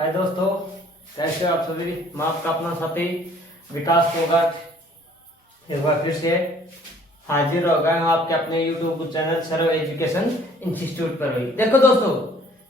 हाय दोस्तों, कैसे हो आप सभी। मैं आपका अपना साथी विकास फोगाट एक बार फिर से हाजिर हो गए हूं आपके अपने यूट्यूब चैनल सर्व एजुकेशन इंस्टीट्यूट पर। भाई देखो दोस्तों,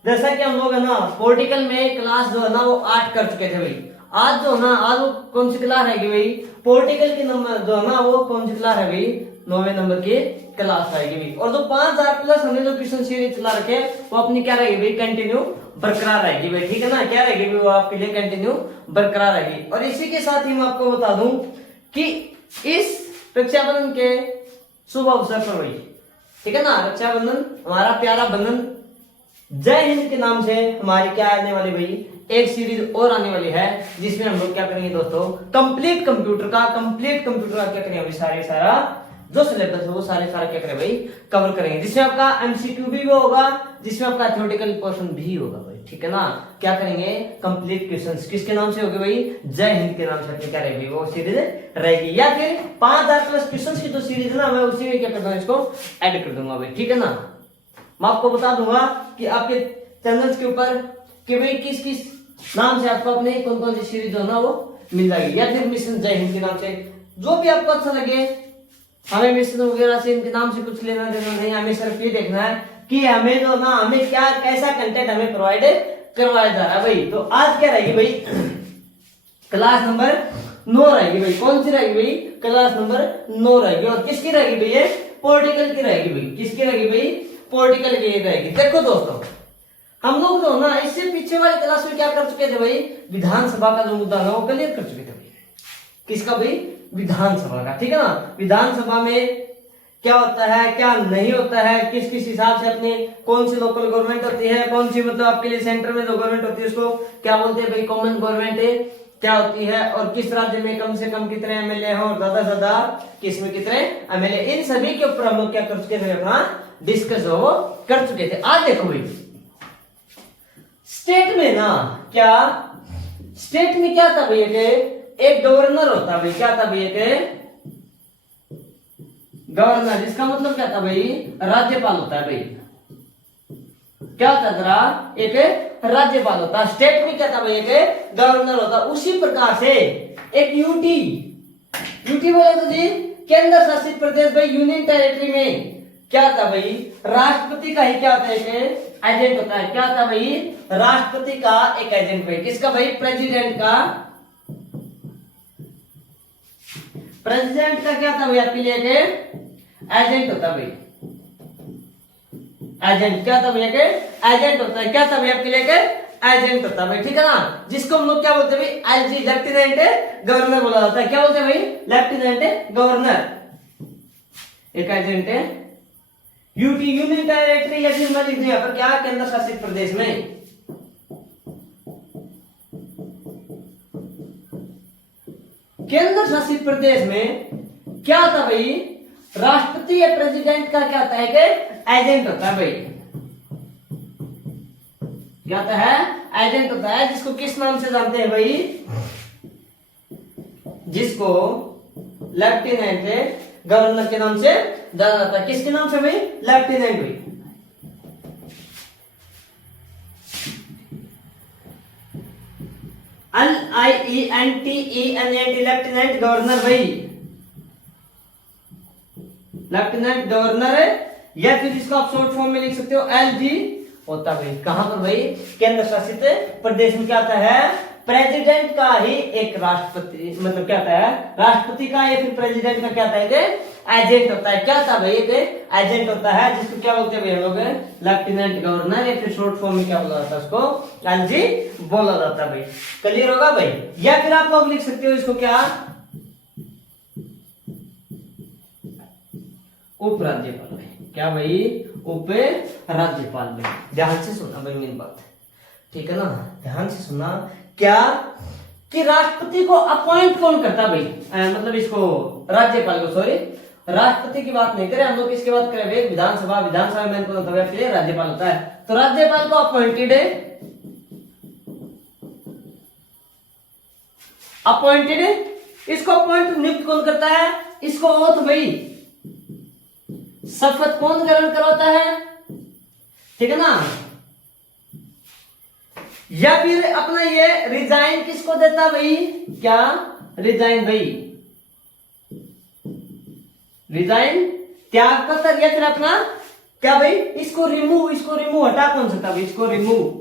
जैसा कि हम लोग है ना पॉलिटिकल में क्लास जो है ना वो 8 कर चुके थे भाई। आज जो है ना आज वो कौन सी क्लास रहेगी भाई, पॉलिटिकल की नंबर जो है ना वो कौन सी क्लास है भाई, 9वें नंबर की क्लास रहेगी भाई। और जो 5000 प्लस हमने जो क्वेश्चन सीरीज चला रखे वो अपनी क्या रहेगी भाई, कंटिन्यू बरकरार रहेगी भाई। ठीक है ना, क्या रहेगी भाई, वो आपके लिए कंटिन्यू बरकरार रहेगी। और इसी के साथ ही मैं आपको बता दूं कि इस रक्षाबंधन के शुभ अवसर पर भाई, ठीक है ना, रक्षाबंधन हमारा प्यारा बंधन जय हिंद के नाम से हमारी क्या आने वाली भाई, एक सीरीज और आने वाली है जिसमें हम लोग क्या करेंगे दोस्तों, कंप्लीट कंप्यूटर का क्या करेंगे भाई, सारा जो सिलेबस है वो सारा क्या करें भाई, कवर करेंगे। जिसमें आपका एमसीक्यू भी होगा, जिसमें आपका थ्योरेटिकल पोर्शन भी होगा भाई। ठीक है ना, क्या करेंगे, कंप्लीट क्वेश्चंस किसके नाम से होंगे भाई, जय हिंद के नाम से अपनी क्या रहेगी वो सीरीज रहेगी। या फिर 5000 प्लस क्वेश्चंस की जो सीरीज है ना, मैं उसी में क्या कर दूंगा, इसको ऐड कर दूंगा भाई। ठीक है ना, मैं आपको बता दूंगा कि आपके चैनल्स के ऊपर कि भाई किस किस नाम से आपको अपने कौन कौन सी सीरीज हो ना वो मिल जाएगी। या फिर मिशन जय हिंद के नाम से, जो भी आपको अच्छा लगे। हमें मिशन वगैरह से इनके नाम से कुछ लेना देना नहीं, हमें सिर्फ ये देखना है कि हमें जो ना हमें क्या कैसा कंटेंट हमें प्रोवाइड करवाया जा रहा है भाई। तो आज क्या रहेगी भाई, क्लास नंबर 9 रहेगी भाई। कौन सी रहेगी भाई, क्लास नंबर 9 रहेगी। और किसकी रहेगी भाई, ये पॉलिटिकल की रहेगी भाई। किसकी रहेगी भाई, पॉलिटिकल की रहेगी। देखो दोस्तों, हम लोग जो ना इससे पीछे वाली क्लास में क्या कर चुके थे भाई, विधानसभा का जो मुद्दा है वो क्लियर कर चुके थे भाई। किसका भाई, विधानसभा का। ठीक है ना, विधानसभा में क्या होता है क्या नहीं होता है, किस किस हिसाब से अपने कौन सी लोकल गवर्नमेंट होती है, कौन सी मतलब आपके लिए सेंटर में जो गवर्नमेंट होती है उसको क्या बोलते हैं भाई, कॉमन गवर्नमेंट क्या होती है। और किस राज्य में कम से कम कितने एमएलए हो और ज्यादा से ज्यादा किस में कितने एमएलए, इन सभी के ऊपर हम लोग क्या कर चुके थे, अपना डिस्कस वो कर चुके थे। आज देखो भाई, स्टेट में ना क्या, स्टेट में क्या था भाई, एक गवर्नर होता भाई। क्या था भाई, एक गवर्नर, जिसका मतलब क्या था भाई, राज्यपाल होता है भाई। क्या होता जरा, एक राज्यपाल होता। स्टेट में क्या था भाई, एक गवर्नर होता। उसी प्रकार से एक यूटी बोले तो जी, केंद्र शासित प्रदेश भाई, यूनियन टेरिटरी में क्या था भाई, राष्ट्रपति का ही क्या होता है, एक एजेंट होता है। क्या था भाई, राष्ट्रपति का एक एजेंट भाई। किसका भाई, प्रेसिडेंट का। प्रेसिडेंट का क्या था भाई, आपके लिए एक एजेंट होता भाई। एजेंट क्या था भैया के, एजेंट होता है। क्या था भैया आपके लिए के, एजेंट होता है भाई। ठीक है ना, जिसको हम लोग क्या बोलते हैं भाई, एलजी लेफ्टिनेंट गवर्नर बोला जाता है। क्या बोलते हैं भाई, लेफ्टिनेंट गवर्नर। एक एजेंट है यूटी, यूनियन टेरिटरी, या फिर मैं लिख दूं यहाँ पर क्या, केंद्र शासित प्रदेश में। केंद्र शासित प्रदेश में क्या था भाई, राष्ट्रपति या प्रेसिडेंट का क्या होता है कि एजेंट होता है भाई। क्या होता है, एजेंट होता है। जिसको किस नाम से जानते हैं भाई, जिसको लेफ्टिनेंट गवर्नर के नाम से जाना जाता है। किसके नाम से भाई, लेफ्टिनेंट भाई। LIENTENANT लेफ्टिनेंट गवर्नर भाई, लेफ्टिनेंट गवर्नर है। या फिर इसको आप शॉर्ट फॉर्म में लिख सकते हो LG होता भाई। कहां पर भाई, केंद्र शासित प्रदेश में क्या आता है, प्रेसिडेंट का ही एक राष्ट्रपति, मतलब क्या आता है, राष्ट्रपति का या फिर प्रेसिडेंट का क्या आता है, एजेंट होता है। क्या था भाई, एक एजेंट होता है, जिसको क्या बोलते हैं भाई हम लोग, लेफ्टिनेंट गवर्नर, या फिर शॉर्ट फॉर्म में क्या बोला जाता है, उसको LG बोला जाता है भाई। क्लियर होगा भाई। या फिर आप लोग लिख सकते हो इसको क्या, उप राज्यपाल भाई। क्या भाई, उप राज्यपाल भाई। ध्यान से सुनना भाई मेरी बात, ठीक है ना, ध्यान से सुनना। क्या कि राष्ट्रपति को अपॉइंट कौन करता भाई, मतलब इसको राज्यपाल को, सॉरी राष्ट्रपति की बात नहीं करें हम लोग, किसकी बात करें भाई, विधानसभा। विधानसभा में कौन होता है, राज्यपाल होता है। तो राज्यपाल को अपॉइंटेड है, इसको अपॉइंट नियुक्त कौन करता है, इसको ओथ भाई, शपथ कौन ग्रहण करवाता है, ठीक है ना। या फिर अपना ये रिजाइन किसको देता भाई, क्या रिजाइन भाई, रिजाइन त्याग पत्र, या फिर अपना क्या भाई, इसको रिमूव हटा कौन सा था भाई, इसको रिमूव।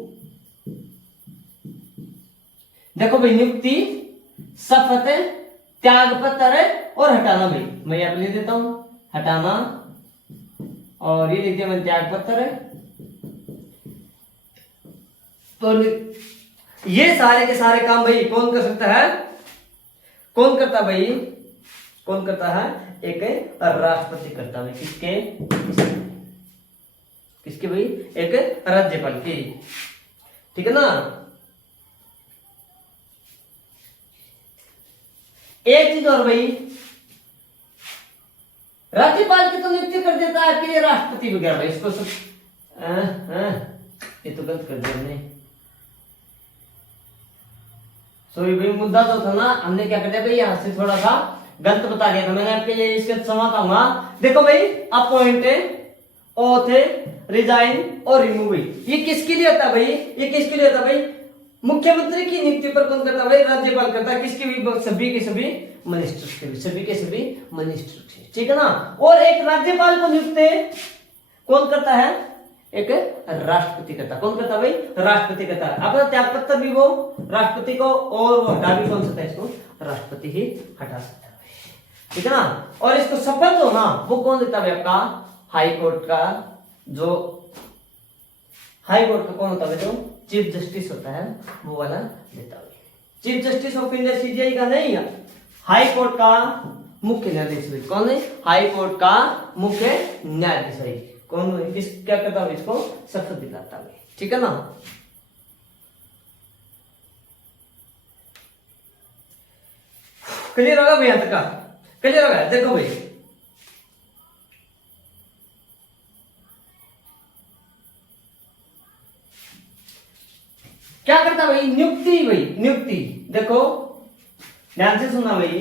देखो भाई नियुक्ति, शपथ, त्याग पत्र और हटाना भाई, मैं यहां पर लिख देता हूं हटाना, और ये लिख दिया मैंने त्याग पत्र। तो ये सारे के सारे काम भाई कौन कर सकता है, कौन करता भाई, कौन करता है, एक राष्ट्रपति करता है। किसके, किसके भाई, एक राज्यपाल की, ठीक है ना। एक चीज और भाई, राज्यपाल की तो नियुक्ति कर देता है, फिर ये राष्ट्रपति वगैरह भाई इसको सब ये तो गलत कर दिया हमने, सॉरी भाई, मुद्दा तो था ना, हमने क्या कर दिया भाई, यहां से थोड़ा सा गलत बता दिया था मैंने आपके लिए, इसके समाता। देखो भाई अपॉइंट, ओथ, रिजाइन और रिमूव, ये किसके लिए होता है भाई, ये किसके लिए होता है भाई, मुख्यमंत्री की नियुक्ति पर कौन करता है भाई, राज्यपाल करता है। किसके भी, सभी के सभी मिनिस्टर के, सभी के सभी मिनिस्टर के, ठीक है ना। और एक राज्यपाल को नियुक्त कौन करता है, एक राष्ट्रपति करता है। कौन करता है भाई, राष्ट्रपति करता है। अपना त्याग पत्र भी वो राष्ट्रपति को, और वो हटा भी कौन सकता है, इसको राष्ट्रपति ही हटा सकता है, ठीक है ना। और इसको शपथ हो ना, वो कौन देता है आपका, हाई कोर्ट का, जो हाई कोर्ट का कौन होता है, जो चीफ जस्टिस होता है वो वाला देता है। Chief justice of India CGI का नहीं है, हाई कोर्ट का मुख्य न्यायाधीश। कौन है, हाई कोर्ट का मुख्य न्यायाधीश। कौन, किस, क्या करता है, इसको शपथ दिलाता है, ठीक है ना। क्लियर होगा भाई, यहां तक का क्लियर होगा। देखो भाई क्या करता भाई, नियुक्ति भाई, नियुक्ति देखो ध्यान से सुनना भाई,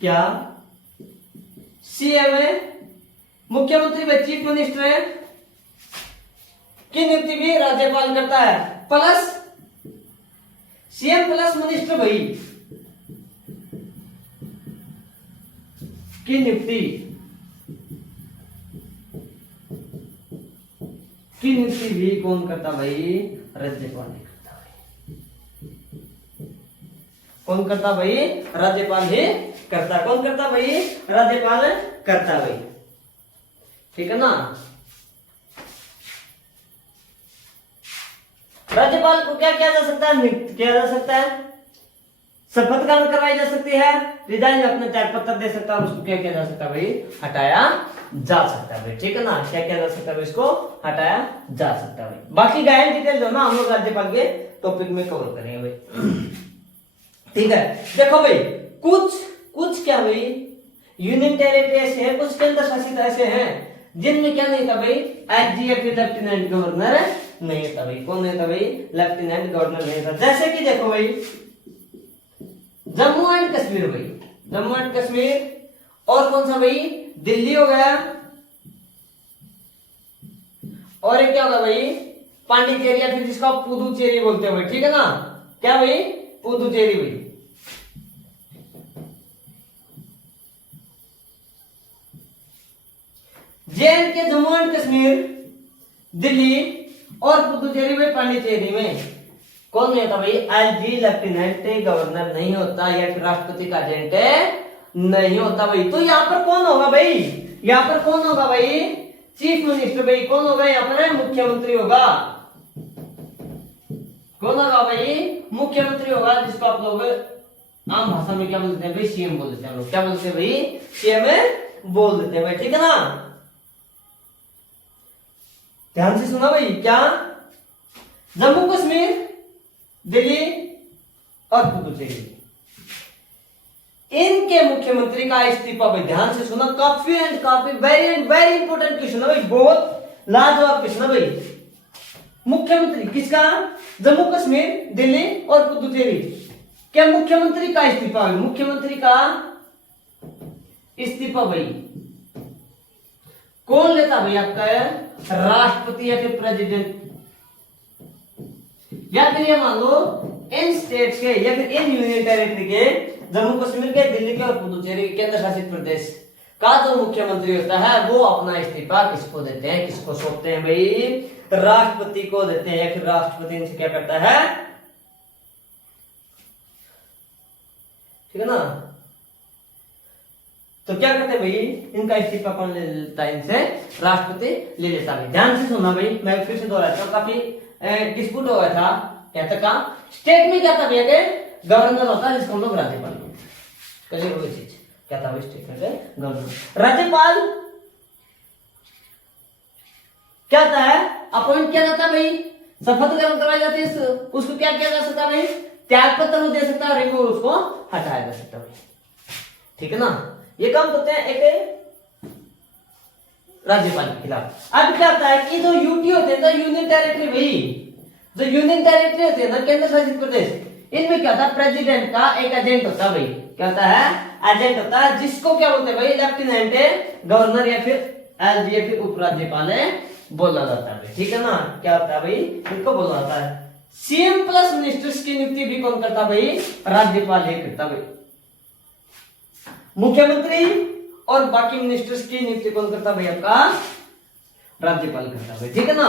क्या सीएम है, मुख्यमंत्री भाई चीफ मिनिस्टर है, की नियुक्ति भी राज्यपाल करता है, प्लस सीएम प्लस मिनिस्टर भाई की नियुक्ति, की नियुक्ति भी कौन करता भाई, राज्यपाल ही करता भाई। कौन करता भाई, राज्यपाल ही करता। कौन करता भाई, राज्यपाल करता भाई, ठीक है ना। राज्यपाल को क्या किया जा सकता है, नियुक्त किया जा सकता है, शपथ ग्रहण करवाई जा सकती है, रिजाइन अपने त्याग पत्र दे सकता है, और उसको क्या किया जा सकता है भाई, हटाया जा सकता है भाई, ठीक है ना। क्या किया जा सकता है, इसको हटाया जा सकता है भाई। बाकी गहन डिटेल जो ना हम लोग राज्यपाल के टॉपिक में कवर करेंगे भाई, ठीक है। देखो भाई कुछ क्या भाई, यूनियन टेरिटरी ऐसे हैं, कुछ केंद्र शासित ऐसे हैं जिनमें क्या नहीं था भाई, एसडी या फिर लेफ्टिनेंट गवर्नर नहीं था भाई। कौन नहीं था भाई, लेफ्टिनेंट गवर्नर नहीं था। जैसे कि देखो भाई जम्मू एंड कश्मीर भाई, जम्मू एंड कश्मीर, और कौन सा भाई, दिल्ली हो गया, और एक क्या होगा भाई, पांडिचेरी या फिर जिसको आप पुदुचेरी बोलते हो भाई, ठीक है ना। क्या भाई, पुदुचेरी भाई। जे जम्मू एंड कश्मीर, दिल्ली और पुदुचेरी में, पांडिचेरी में कौन नहीं होता भाई, एसडी लेफ्टिनेंट गवर्नर नहीं होता, या फिर राष्ट्रपति का एजेंट नहीं होता भाई। तो यहाँ पर कौन होगा भाई, यहाँ पर कौन होगा भाई, चीफ मिनिस्टर भाई। कौन होगा यहाँ पर, मुख्यमंत्री होगा। कौन होगा भाई, मुख्यमंत्री होगा, जिसको आप लोग आम भाषा में क्या बोलते हैं भाई, सीएम बोल देते हैं लोग। क्या बोलते हैं भाई, सीएम बोल देते हैं भाई, ठीक है ना। ध्यान से सुना भाई, क्या जम्मू कश्मीर, दिल्ली और पुदुचेरी, इनके मुख्यमंत्री का इस्तीफा भाई, ध्यान से सुना, काफी एंड काफी very and very important question है भाई, बहुत लाजवाब क्वेश्चन है भाई। मुख्यमंत्री किसका, जम्मू कश्मीर, दिल्ली और पुदुचेरी, क्या मुख्यमंत्री का इस्तीफा, मुख्यमंत्री का इस्तीफा भाई कौन लेता भाई, आपका राष्ट्रपति या फिर प्रेसिडेंट। या फिर ये मान लो इन स्टेट्स के या फिर इन यूनियन टेरिटरी के जम्मू कश्मीर के, दिल्ली के और पुडुचेरी के केंद्र शासित प्रदेश का जो मुख्यमंत्री होता है वो अपना इस्तीफा किसको देते हैं, किसको सौंपते हैं भाई, राष्ट्रपति को देते हैं। या फिर राष्ट्रपति इनसे क्या करता है, ठीक है ना। तो क्या करते हैं भाई, इनका इस्तीफा कौन ले लेता है, इनसे राष्ट्रपति ले लेता है। ध्यान से सुनना भाई, मैं फिर से दोहराता हूँ, काफी डिस्प्यूट हो गया था क्या तक का। स्टेट में क्या था भैया के गवर्नर होता है, जिसको हम लोग राज्यपाल क्लियर हुई चीज क्या था, स्टेट में गवर्नर। राज्यपाल क्या होता है, अपॉइंट किया जाता है भाई, शपथ ग्रहण करवाई जाती है, उसको क्या किया जा सकता है भाई, त्याग पत्र दे सकता है, रिमूव उसको हटाया जा सकता है भाई, ठीक है ना। ये काम करते हैं एक राज्यपाल के खिलाफ। अब क्या होता है कि जो यूटी होते हैं ना, यूनियन टेरिटरी भाई, जो यूनियन टेरिटरी होते हैं ना, केंद्र शासित प्रदेश, इनमें क्या था, प्रेसिडेंट का एक एजेंट होता है भाई, क्या होता है, एजेंट होता है, जिसको क्या बोलते हैं भाई, लेफ्टिनेंट गवर्नर या फिर एलजी या फिर उपराज्यपाल बोला जाता है भाई, ठीक है ना। क्या होता है भाई, इनको बोला जाता है। सीएम प्लस मिनिस्टर्स की नियुक्ति भी कौन करता भाई, राज्यपाल ही करता भाई। मुख्यमंत्री और बाकी मिनिस्टर्स की नियुक्ति कौन करता भाई, आपका राज्यपाल करता भाई, ठीक है ना।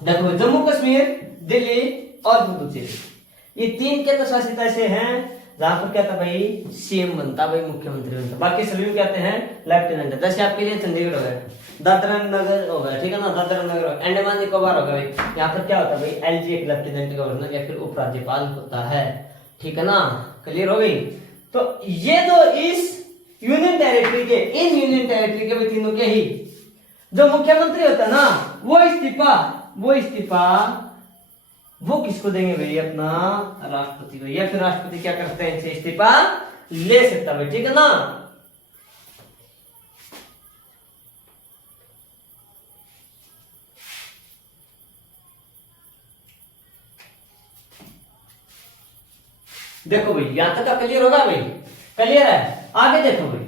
देखो जम्मू कश्मीर, दिल्ली और पुडुचेरी, ये तीन केंद्र शासित ऐसे हैं जहां पर क्या था भाई, सीएम बनता भाई, मुख्यमंत्री बनता, बाकी सभी कहते हैं लेफ्टिनेंट। जैसे आपके लिए चंडीगढ़ हो गया, दादरा नगर हो गया, ठीक है ना, दादरा नगर, अंडमान निकोबार हो गया भाई, यहाँ पर क्या होता है भाई, एलजी एक लेफ्टिनेंट गवर्नर या फिर उपराज्यपाल होता है, ठीक है ना, क्लियर हो गई। तो ये जो इस यूनियन टेरिटरी के, इन यूनियन टेरिटरी के भी तीनों के ही जो मुख्यमंत्री होता है ना, वो इस्तीफा वो किसको देंगे भाई, अपना राष्ट्रपति को, या फिर राष्ट्रपति क्या करते हैं, इनसे इस्तीफा ले सकता है, ठीक है ना। देखो भाई यहां तक का क्लियर होगा भाई, क्लियर है, आगे देखो भाई।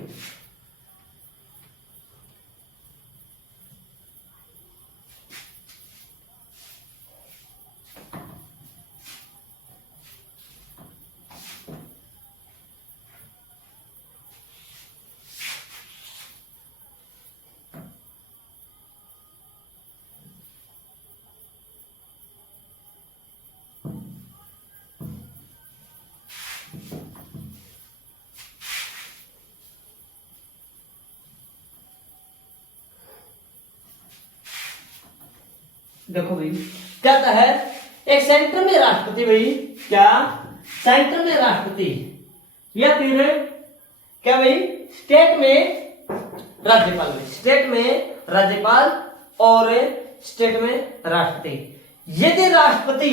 देखो भाई क्या होता है, एक सेंटर में राष्ट्रपति भाई, क्या सेंटर में राष्ट्रपति, या फिर क्या भाई स्टेट में राज्यपाल भाई, स्टेट में राज्यपाल और स्टेट में राष्ट्रपति। यदि राष्ट्रपति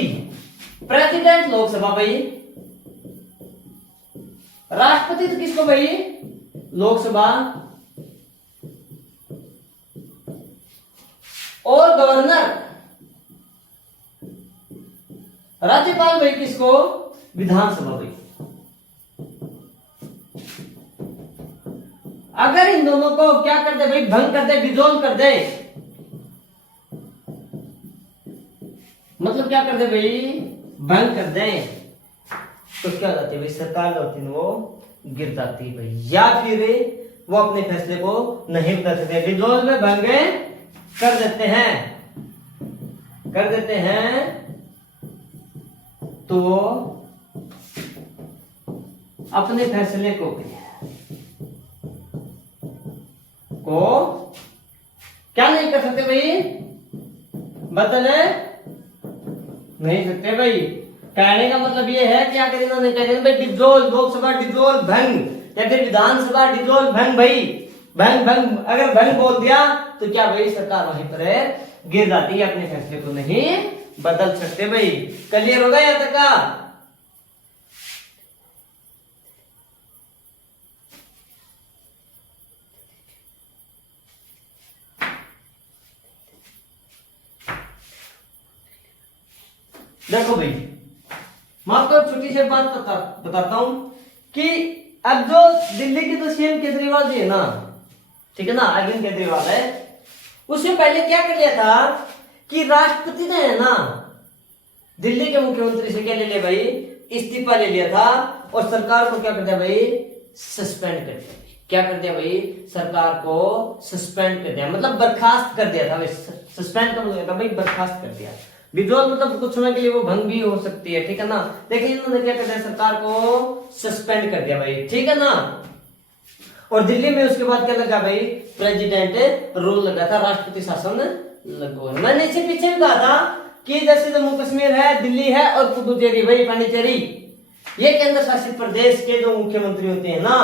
प्रेसिडेंट लोकसभा भाई, राष्ट्रपति तो किसको भाई, लोकसभा, और गवर्नर राज्यपाल भाई किसको, विधानसभा भाई। अगर इन दोनों को क्या कर दे भाई, भंग कर दे, डिसॉल्व कर दे, मतलब क्या कर दे भाई, भंग कर दे, तो क्या हो जाती है भाई, सरकार होती है वो गिर जाती है भाई, या फिर वो अपने फैसले को नहीं बदल सकते, डिसॉल्व में भंग कर देते हैं, तो अपने फैसले को क्या नहीं कर सकते भाई, बदल नहीं सकते भाई। कहने का मतलब ये है कि अगर इन्होंने कह भाई डिसॉल्व, लोकसभा डिसॉल्व भंग, या फिर विधानसभा डिसॉल्व भंग भाई, भंग अगर भंग बोल दिया तो क्या भाई, सरकार वहीं पर गिर जाती है, अपने फैसले को नहीं बदल सकते भाई। क्लियर होगा यहाँ तक का। देखो भाई मैं आपको छोटी सी बात बताता हूं कि अब जो दिल्ली की तो सीएम केजरीवाल जी है ना, ठीक है ना, अरविंद केजरीवाल है, उससे पहले क्या कर लिया था कि राष्ट्रपति ने है ना, दिल्ली के मुख्यमंत्री से क्या ले लिया भाई, इस्तीफा ले लिया था और सरकार को क्या कर दिया भाई, सस्पेंड कर दिया। क्या कर दिया भाई, सरकार को सस्पेंड कर दिया, मतलब बर्खास्त कर दिया था भाई। सस्पेंड का मतलब भाई बर्खास्त कर दिया। विड्रॉल मतलब कुछ समय के लिए वो भंग भी हो सकती है, ठीक है ना। देखिए इन्होंने क्या कर दिया, सरकार को सस्पेंड कर दिया भाई, ठीक है ना। और दिल्ली में उसके बाद क्या लगा भाई, प्रेसिडेंट रूल लगा था, राष्ट्रपति शासन लागू है। मैंने इससे पीछे भी कहा था कि जैसे जम्मू कश्मीर है, दिल्ली है और पुडुचेरी भाई, पांडिचेरी, ये केंद्र शासित प्रदेश के जो मुख्यमंत्री होते हैं ना,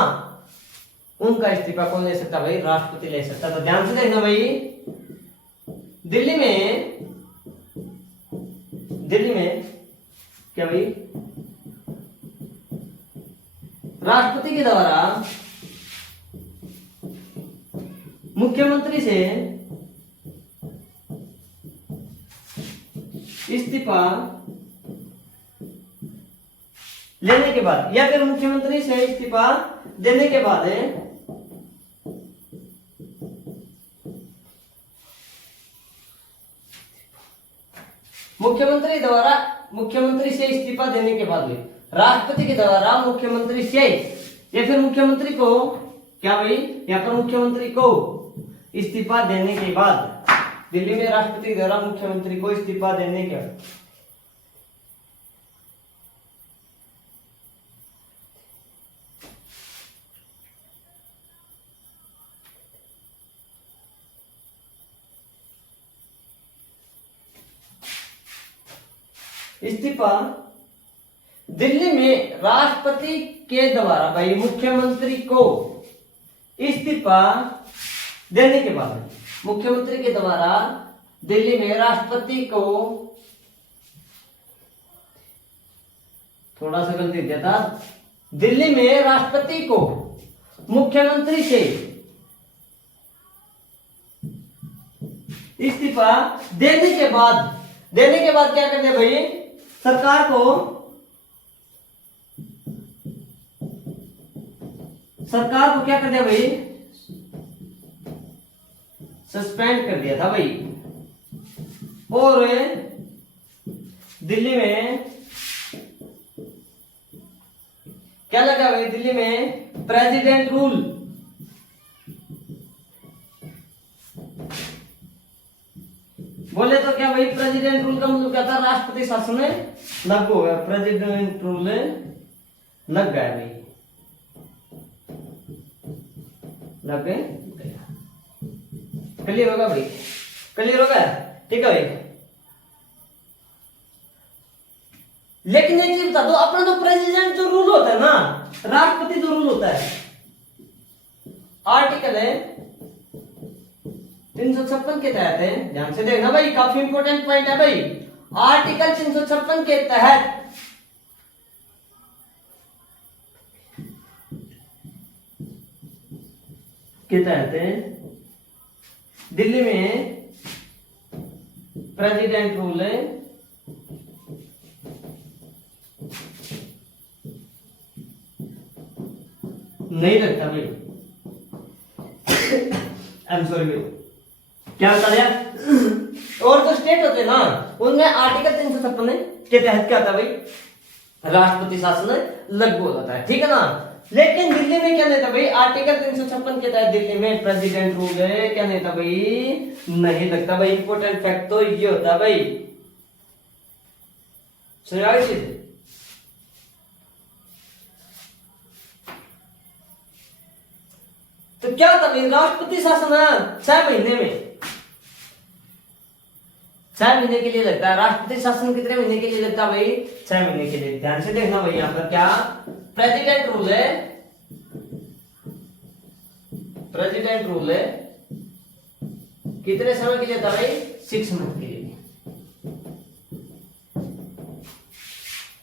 उनका इस्तीफा कौन ले सकता भाई, राष्ट्रपति ले सकता। तो ध्यान से देखना भाई, दिल्ली में क्या भाई, राष्ट्रपति के द्वारा मुख्यमंत्री से इस्तीफा लेने के बाद या फिर मुख्यमंत्री से इस्तीफा देने के बाद मुख्यमंत्री से इस्तीफा देने के बाद राष्ट्रपति के द्वारा मुख्यमंत्री से या फिर मुख्यमंत्री को क्या भाई, यहाँ पर मुख्यमंत्री को इस्तीफा देने के बाद, दिल्ली में राष्ट्रपति द्वारा मुख्यमंत्री को इस्तीफा देने के बाद इस्तीफा दिल्ली में राष्ट्रपति के द्वारा भाई मुख्यमंत्री को इस्तीफा देने के बाद, मुख्यमंत्री के द्वारा दिल्ली में राष्ट्रपति को, थोड़ा सा गलती दिया था, दिल्ली में राष्ट्रपति को मुख्यमंत्री से इस्तीफा देने के बाद क्या कर दिया भाई, सरकार को क्या कर दिया भाई, सस्पेंड कर दिया था भाई। और दिल्ली में क्या लगा भाई, दिल्ली में प्रेसिडेंट रूल, बोले तो क्या भाई, प्रेसिडेंट रूल का मतलब क्या था, राष्ट्रपति शासन लागू हो गया, प्रेसिडेंट रूल लग गया भाई, लग गया। क्लियर होगा भाई, क्लियर होगा, ठीक है भाई। लेकिन एक चीज बता दो, अपना जो प्रेसिडेंट जो रूल होता है ना, राष्ट्रपति जो रूल होता है, आर्टिकल है 356 के तहत है, ध्यान से देखना भाई, काफी इंपॉर्टेंट पॉइंट है भाई। आर्टिकल 356 के तहत दिल्ली में प्रेसिडेंट रूल नहीं लगता भाई। आई एम सॉरी भाई, क्या बता दिया। और जो स्टेट होते ना, उनमें आर्टिकल 356 के तहत क्या था भाई, राष्ट्रपति शासन लागू होता है, ठीक है ना। लेकिन दिल्ली में क्या नहीं था भाई, आर्टिकल 356 के तहत दिल्ली में प्रेसिडेंट रूल है, क्या नहीं था भाई, नहीं लगता भाई। इंपॉर्टेंट फैक्ट तो ये होता है भाई, सुनिए चीज। तो क्या होता भाई, राष्ट्रपति शासन 6 महीने में, 6 महीने के लिए लगता है। राष्ट्रपति शासन कितने महीने के लिए लगता है भाई, 6 महीने के लिए। ध्यान से देखना भाई, यहां पर क्या प्रेसिडेंट रूल है, प्रेसिडेंट रूल है कितने समय के लिए था भाई, 6 मंथ के लिए।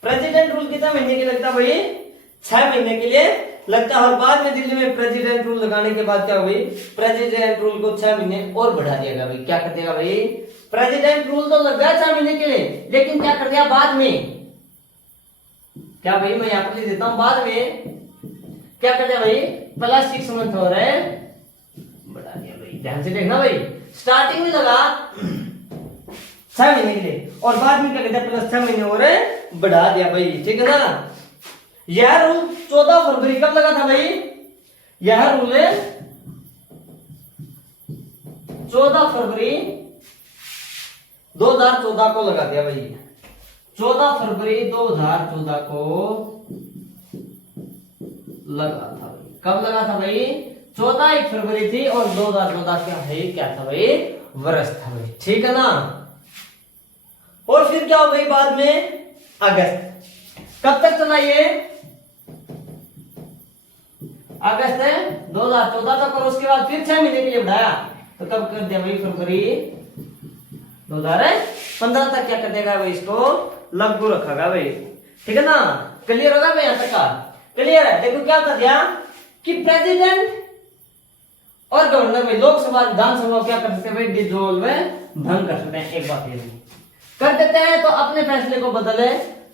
प्रेसिडेंट रूल कितना महीने के लगता भाई, 6 महीने के लिए लगता है। और बाद में दिल्ली में प्रेसिडेंट रूल लगाने के बाद क्या हुई, प्रेसिडेंट रूल को 6 महीने और बढ़ा दिया गया भाई। क्या कर दिया भाई, प्रेसिडेंट रूल तो लग गया 6 महीने के लिए, लेकिन क्या कर दिया बाद में, क्या भाई मैं यहां पर लिख देता हूं, बाद में क्या कर दिया भाई, प्लस 6 मंथ हो रहे बढ़ा दिया भाई। ध्यान से देखना भाई, स्टार्टिंग में लगा 6 महीने के लिए, और बाद में क्या कहते हैं प्लस 6 महीने और बढ़ा दिया भाई, ठीक है ना। यह रूल 14 फरवरी कब लगा था भाई, यह रूल 14 फरवरी 2014 को लगा दिया भाई, 14 फरवरी 2014 को लगा था भाई। कब लगा था भाई, 14 एक फरवरी थी और 2014 क्या था भाई, वर्ष था भाई, ठीक है ना। और फिर क्या हो भाई बाद में अगस्त, कब तक चला ये, अगस्त 2014 तक, और उसके बाद फिर 6 महीने के लिए बढ़ाया, तो कब कर दिया भाई फरवरी 2015 तक क्या कर देगा भाई, इसको लागू रखेगा भाई, ठीक है ना। क्लियर होगा भाई, यहां तक का क्लियर है। देखो क्या कर दिया कि प्रेसिडेंट और गवर्नर में लोकसभा विधानसभा क्या कर सकते हैं भाई, डिसॉल्व भंग कर सकते हैं। एक बात ये कर देते हैं तो अपने फैसले को बदल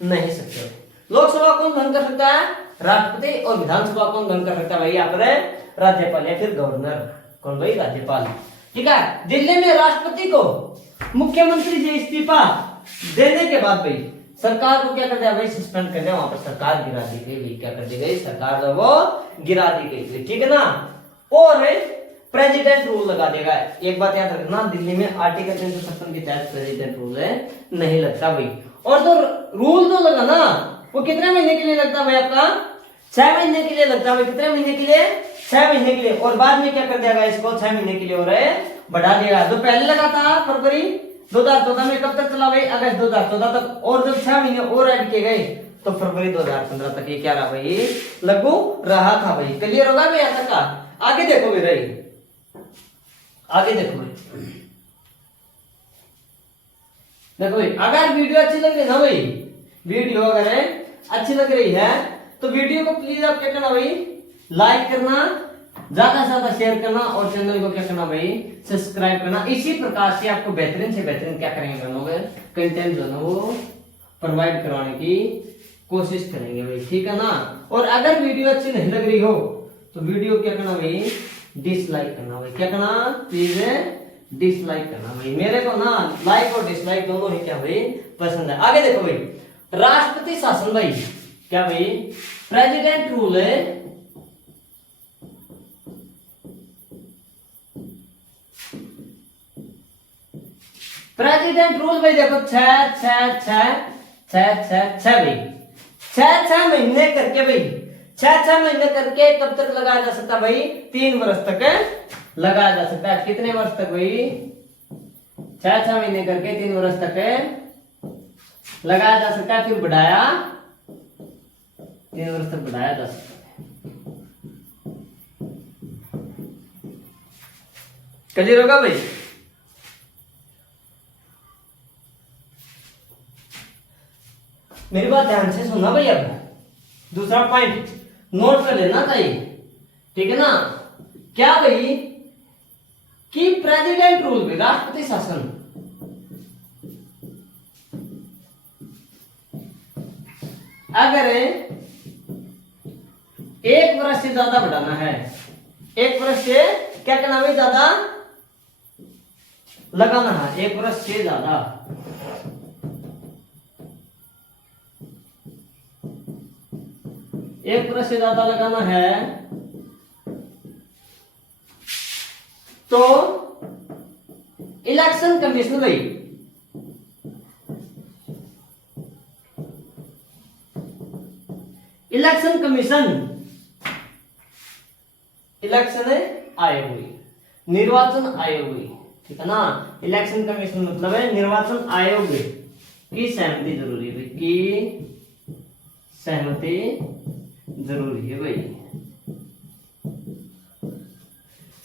नहीं सकते। लोकसभा कौन भंग कर सकता है, राष्ट्रपति, और विधानसभा कौन भंग कर सकता है भाई, यहाँ पर राज्यपाल या फिर गवर्नर, कौन भाई, राज्यपाल, ठीक है। दिल्ली में राष्ट्रपति को मुख्यमंत्री से इस्तीफा देने के बाद भाई सरकार को क्या कर दिया भाई, सस्पेंड कर दिया, वहां पर सरकार गिरा दी गई, क्या कर दी गई, सरकार जो वो गिरा दी गई, ठीक है ना। और प्रेसिडेंट रूल लगा देगा। एक बात याद रखना, दिल्ली में आर्टिकल 356 के तहत प्रेसिडेंट रूल नहीं लगता भाई। और जो रूल जो लगा ना वो कितने महीने के लिए लगता है भाई, आपका 6 महीने के लिए लगता है भाई। कितने महीने के लिए, 6 महीने के लिए। और बाद में क्या कर दिया इसको 6 महीने के लिए और बढ़ा दिया। जो पहले लगा था फरवरी 2014 में, कब तक चला भाई, अगस्त 2014 तक, और जब 6 महीने और ऐड किए गए तो फरवरी 2015 तक ये क्या रहा भाई, लागू रहा था भाई। क्लियर होगा भाई यहाँ तक का। आगे देखो मेरा, आगे देखो भाई, देखो भाई, अगर वीडियो अच्छी लग रही है ना भाई, वीडियो अगर अच्छी लग रही है तो वीडियो को प्लीज आप क्या करना भाई, लाइक करना, ज्यादा से ज्यादा शेयर करना, और चैनल को क्या करना भाई, सब्सक्राइब करना। इसी प्रकार से आपको बेहतरीन से बेहतरीन क्या करेंगे लोग, कंटेंट जो है वो प्रोवाइड करवाने की कोशिश करेंगे भाई, ठीक है ना। और अगर वीडियो अच्छी नहीं लग रही हो तो वीडियो क्या करना भाई, डिसलाइक करना भाई, क्या करना, प्लीज डिसलाइक करना भाई। मेरे को ना लाइक और डिसलाइक दोनों ही क्या भाई पसंद है। आगे देखो भाई, राष्ट्रपति शासन भाई, क्या भाई, प्रेसिडेंट रूल है, प्रेसिडेंट रूल भाई देखो 6 भाई, 6 महीने करके भाई, 6 महीने करके कब तक लगाया जा सकता भाई, 3 वर्ष तक लगाया जा सकता है। कितने वर्ष तक भाई, 6 महीने करके 3 वर्ष तक लगाया जा सकता है। फिर बढ़ाया 3 वर्ष तक बढ़ाया जा सकता है। क्लियर होगा भाई। मेरी बात ध्यान से सुनना भाई। अब दूसरा पॉइंट नोट कर लेना चाहिए, ठीक है ना। क्या भाई कि प्रेसिडेंट रूल में, राष्ट्रपति शासन, अगर 1 वर्ष से ज्यादा बढ़ाना है, 1 वर्ष से क्या करना भाई, ज्यादा लगाना है, 1 वर्ष से ज्यादा, एक वर्ष से ज्यादा लगाना है तो इलेक्शन कमीशन भाई, इलेक्शन कमीशन, इलेक्शन आयोग हुई, निर्वाचन आयोग हुई, ठीक है ना। इलेक्शन कमीशन मतलब है निर्वाचन आयोग की सहमति जरूरी है भाई, की सहमति जरूरी है भाई।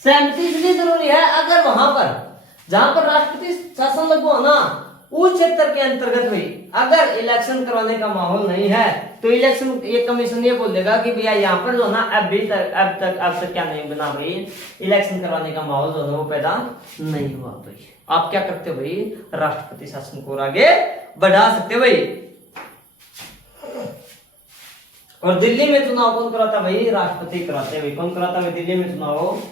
सहमति इसलिए जरूरी है अगर वहां पर जहां पर राष्ट्रपति शासन लागू हो ना, उस क्षेत्र के अंतर्गत भाई अगर इलेक्शन करवाने का माहौल नहीं है तो इलेक्शन ये कमीशन ये बोल देगा कि भैया यहाँ पर जो ना अब तक क्या नहीं बना भाई, इलेक्शन करवाने का माहौल जो है वो पैदा नहीं हुआ भाई। आप क्या करते हो भाई, राष्ट्रपति शासन को आगे बढ़ा सकते हो भाई। और दिल्ली में चुनाव कौन कराता भाई, राष्ट्रपति कराते भाई। कौन कराता भाई दिल्ली में चुनाव,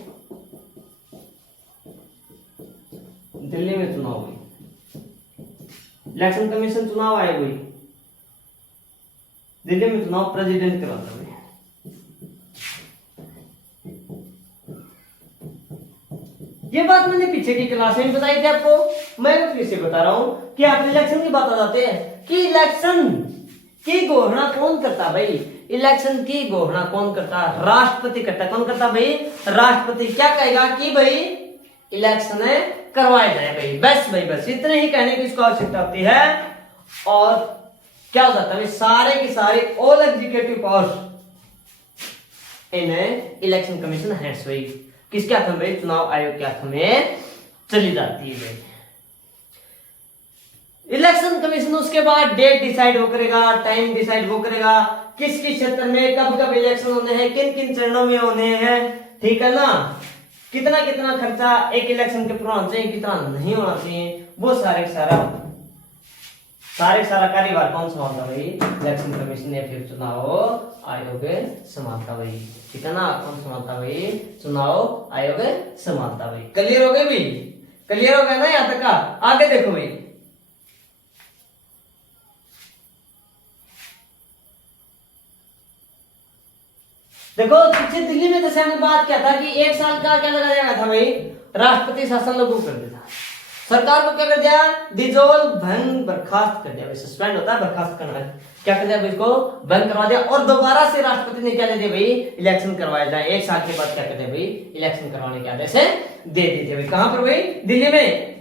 दिल्ली में चुनाव भाई इलेक्शन कमीशन चुनाव आयोग हुई, दिल्ली में चुनाव प्रेसिडेंट करवाता है। ये बात मैंने पीछे की क्लास में बताई थी आपको, मैं फिर से बता रहा हूं कि आप इलेक्शन की बात आ जाते हैं कि इलेक्शन की घोषणा कौन करता भाई, इलेक्शन की घोषणा कौन करता, राष्ट्रपति करता। कौन करता भाई, राष्ट्रपति। क्या कहेगा कि भाई इलेक्शन करवाए जाए भाई, बस भाई बस इतने ही कहने की इसको आवश्यकता होती है। और क्या हो जाता है, सारे की सारे all executive powers in election commission hands भाई, किसके हाथ में भाई, चुनाव आयोग के हाथ में चली जाती है भाई। इलेक्शन कमीशन उसके बाद डेट डिसाइड वो करेगा, टाइम डिसाइड वो करेगा, किस किस क्षेत्र में कब कब इलेक्शन होने हैं, किन किन चरणों में होने हैं, ठीक है ना, कितना कितना खर्चा एक इलेक्शन के पूरा होना चाहिए, कितना नहीं होना चाहिए, वो सारे सारा कार्यभार कौन संभालता भाई, इलेक्शन कमीशन या फिर चुनाव आयोग संभालता भाई, ठीक है ना। कौन संभालता भाई, चुनाव आयोग संभालता भाई। क्लियर हो गए भाई, क्लियर हो गया ना यहाँ तक का। आगे देखो भाई, देखो पीछे दिल्ली में जैसे हमने बात किया था कि 1 साल का क्या लगा जाएगा था भाई, राष्ट्रपति शासन लागू कर देता, सरकार को क्या कर दिया, डिजोल्व भंग बर्खास्त कर दिया भाई, सस्पेंड होता है बर्खास्त करना है, क्या कर दिया भाई, इसको बंद करवा दिया। और दोबारा से राष्ट्रपति ने क्या दे दिया भाई, इलेक्शन करवाया जाए, 1 साल के बाद क्या कर दिया भाई, इलेक्शन करवाने के आदेश दे देते भाई। कहां पर भाई, दिल्ली में।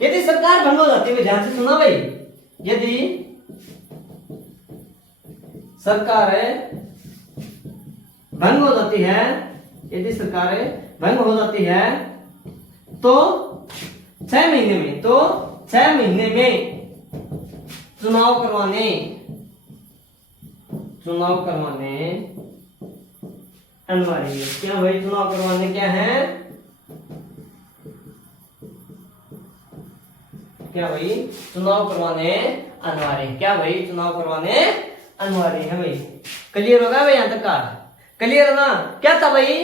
यदि सरकार भंग हो जाती है, ध्यान से सुना भाई, यदि सरकार भंग हो जाती है, यदि सरकार भंग हो जाती है तो 6 महीने में, तो 6 महीने में चुनाव करवाने अनिवार्य है। क्या भाई, चुनाव करवाने क्या है, क्या भाई, चुनाव करवाने अनिवार्य है। क्या भाई, चुनाव करवाने अनिवार्य है भाई। क्लियर होगा भाई, यहां तक का क्लियर है ना। क्या था भाई,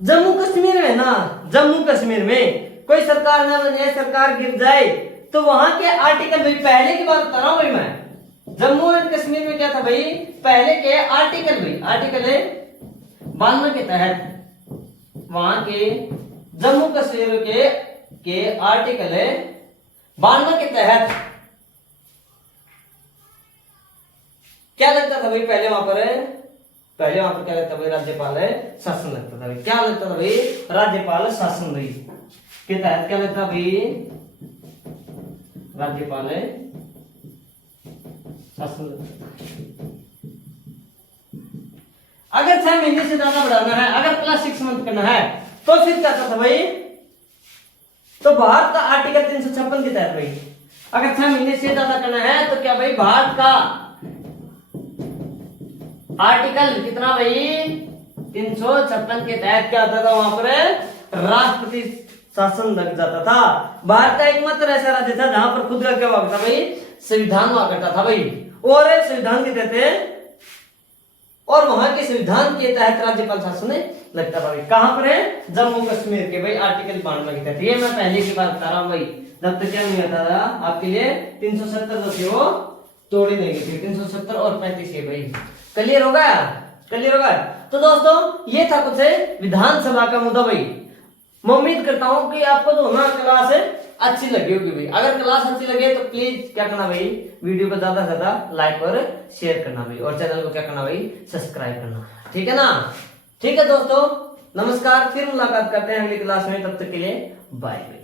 जम्मू कश्मीर में ना, जम्मू कश्मीर में कोई सरकार ना बने, सरकार गिर जाए तो वहां के आर्टिकल भाई, पहले की बात बता रहा हूं भाई मैं, जम्मू एंड कश्मीर में क्या था भाई, पहले के आर्टिकल भाई, आर्टिकल 92 के तहत वहां के जम्मू कश्मीर के आर्टिकल 92 के तहत क्या लगता था भाई, पहले वहां पर क्या लगता भाई, राज्यपाल शासन लगता था भाई। क्या लगता था भाई, राज्यपाल शासन भाई के तहत क्या लगता भाई, राज्यपाल शासन लगता था। अगर 6 महीने से ज्यादा बढ़ाना है, अगर प्लस 6 मंथ करना है, तो फिर क्या था भाई, तो भारत का आर्टिकल 356 के तहत भाई, अगर 6 महीने से ज्यादा करना है तो क्या भाई, भारत का आर्टिकल कितना भाई, 356 के तहत क्या होता था, वहां पर राष्ट्रपति शासन लग जाता था। भारत का एकमात्र ऐसा राज्य था जहां पर खुद का क्या हुआ था भाई, संविधान हुआ करता था भाई, और एक संविधान के तहत, और वहां के संविधान के तहत राज्यपाल शासन लगता था भाई। कहां पर है, जम्मू कश्मीर के भाई, आर्टिकल 92 के तहत। ये मैं पहले की बात बता रहा हूं भाई, जब तक क्या नहीं होता था आपके लिए 370 जो थे वो तोड़ी नहीं गई थी, 370 और 35 है भाई। क्लियर होगा, क्लियर होगा। तो दोस्तों ये था कुछ विधानसभा का मुद्दा भाई। मैं उम्मीद करता हूं कि आपको जो ना क्लास अच्छी लगी होगी भाई। अगर क्लास अच्छी लगे तो प्लीज क्या करना भाई, वीडियो को ज्यादा से ज्यादा लाइक और शेयर करना भाई, और चैनल को क्या करना भाई, सब्सक्राइब करना, ठीक है ना। ठीक है दोस्तों, नमस्कार, फिर मुलाकात करते हैं अगली क्लास में, तब तक के लिए बाय।